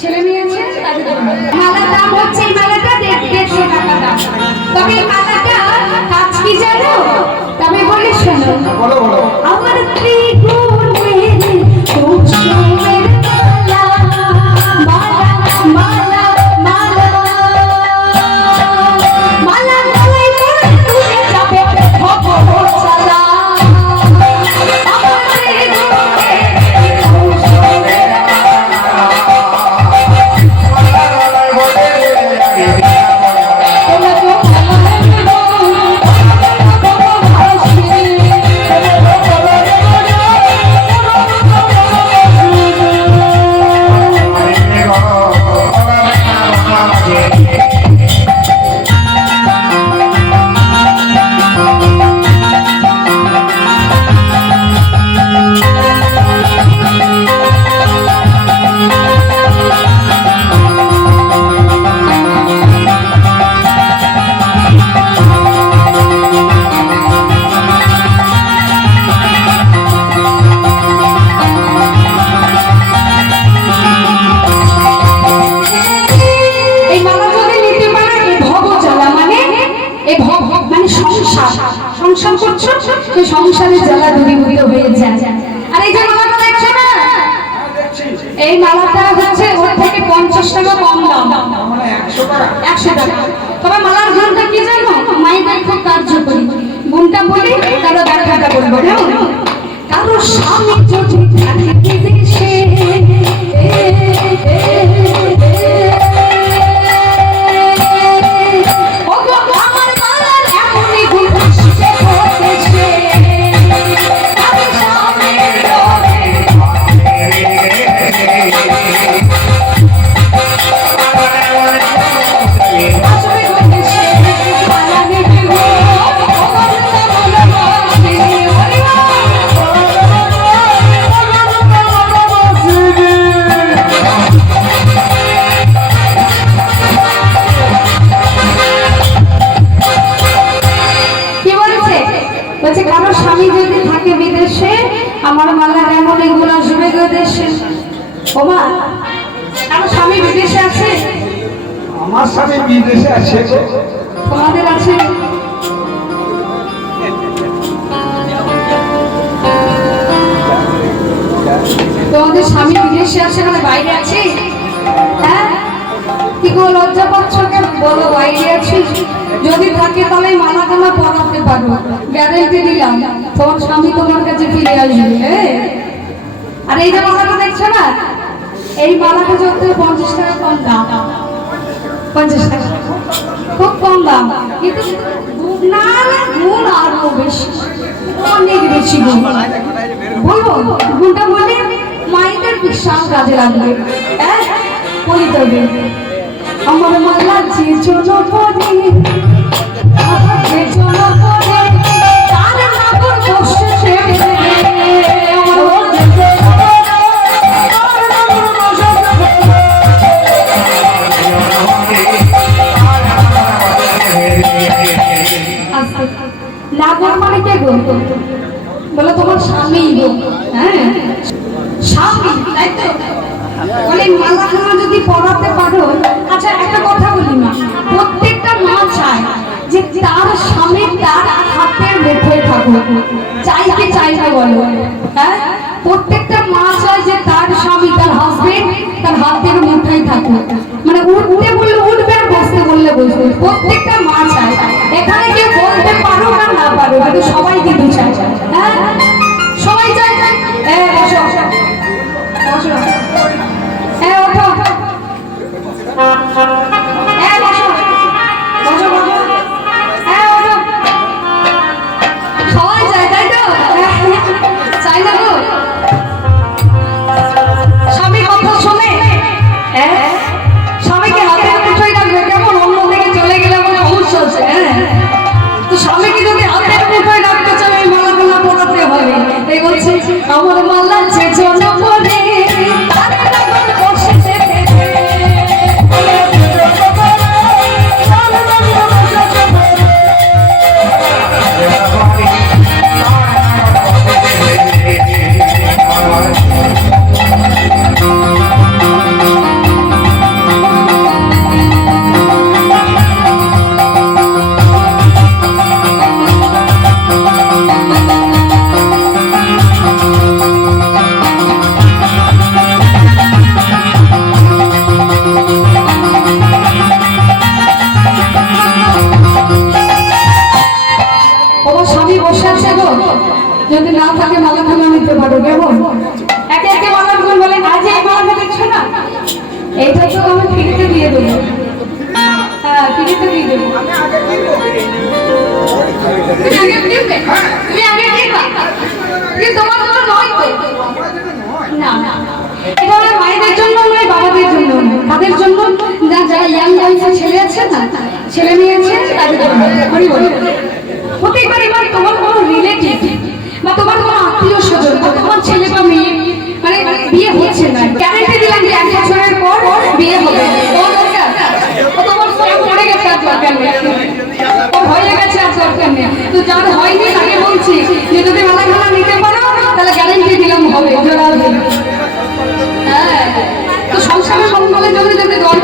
ছেলে মেয়ে আছে মালার দাম হচ্ছে এই মালাটা 150 টাকা দাম। তবে এই মালাটা কাজ কি জানো? তবে বলি শোনো, আমার ত্রিগুণের কুসুমের মালা মালা মালা মালা মালা গলায় পরে তুলে যাবে ভগবান সালা। আমার ত্রিগুণের কুসুমের সংসার করছো, সেই সংসারের জ্বালা দূরীভূত হয়ে যায়। আর এই যে মালাটা দেখছো না, এই মালাটা হচ্ছে ওর থেকে 50 টাকা কম দাম, 100 টাকা। তবে মালার গুণটা কি জানো? মায়েদের খুব কার্যকরী। গুণটা বলি, কারো ব্যাখ্যাটা বলবো না। কারো স্বামী যদি থাকে বিদেশে, আমার মালা এমন এগুলো আসবে গো দেশে। ওমা, আমার স্বামী বিদেশে আছে। আমার স্বামী বিদেশে আছে। তোমাদের আছে? তোমাদের স্বামী বিদেশে আছে মানে বাইরে আছে? হ্যাঁ, কি গো লজ্জা পাচ্ছ কেন? বলো বাইরে আছি। যদি থাকে তাহলে মালা টালা পরাতে পারবো, গ্যারেন্টি দিলাম তোমার স্বামী তোমার কাছে ফিরে আসবে। আর এই যে মালাটা দেখছো না, এই মালাটা যত 50 টাকা কম দাম, 50 টাকা খুব কম দাম, কিন্তু না গুণ আরো বেশি, অনেক বেশি গুণ। বলবো গুণটা বলে মায়েদের বিশাল কাজে লাগবে। হ্যাঁ, বলি তবে আমার মালা যে জন্য পরে, যে জন্য পরে তার নাগর বসে নাগর মানে কে গো? বলে তোমার স্বামী গো। হ্যাঁ, স্বামী, তাই তো? বলে মালাখানা যদি পরাতে পারো। আচ্ছা একটা কথা বলি না, প্রত্যেকটা মা চায় যে তার স্বামী তার হাতের মুঠোয় থাকুক। চাই কি চাই না বলো? হ্যাঁ, প্রত্যেকটা মা চায় যে তার স্বামী, তার হাজবেন্ড তার হাতের মুঠোয় থাকুক। মানে উঠতে বললে উঠবে, আর বসতে বললে বসবে। প্রত্যেকটা মা চায়। এখানে কেউ বলতে পারো না না পারো, কিন্তু সবাই কিন্তু চায়। হ্যাঁ, সবাই চায়। হ্যাঁ, বসো বসো। হ্যাঁ, ওঠো। হ্যাঁ, বসো বসো বসো। হ্যাঁ, ওঠো। সবাই চায়, তাই তো? চাই না গো? স্বামী কথা শোনে? হ্যাঁ, স্বামীকে হাতের মুঠোয় রাখবে, কেমন অন্যদিকে চলে গেলে আমার সমস্যা আছে। হ্যাঁ, তো স্বামীকে যদি হাতের মুঠোয় রাখতে চাই, এই মালাগুলো পরাতে হবে। এই বলছে আমার মালা যে জন্য পরে নিতে পারো, কেমন? একে একে মালার গুণ বলে, আজ এই মালাটা দেখছো না, এইটা তো আমি ফ্রিতে দিয়ে দেবো। হ্যাঁ, ফ্রিতে দিয়ে দেবো। তুমি আগে দিবে? তুমি আগে দিবা? কিন্তু তোমার নয় তো। না, এটা হলো মায়েদের জন্য নয়, বাবাদের জন্য নয়। তাদের জন্য যারা ইয়াং ছেলে আছে না, ছেলে মেয়ে আছে তাদের জন্য। হরি বল। হতেই পারে এবার তোমার কোনো রিলেটিভ বা তোমার কোনো আত্মীয় স্বজন বা তোমার ছেলে বা মেয়ে মানে বিয়ে হচ্ছে না, গ্যারান্টি দিলাম যে 1 বছরের পর বিয়ে হবে। তোমার দরকার? তোমার পড়ে গেছে, আর দরকার নেই। ওর হয়ে গেছে, আর দরকার নেই। তো যার হয়নি তাকে বলছি যে যদি মালা নিতে পারো তাহলে গ্যারান্টি দিলাম হবে, জোড়া হবে। হ্যাঁ, তো সংসারের মঙ্গলের জন্য যদি দরকার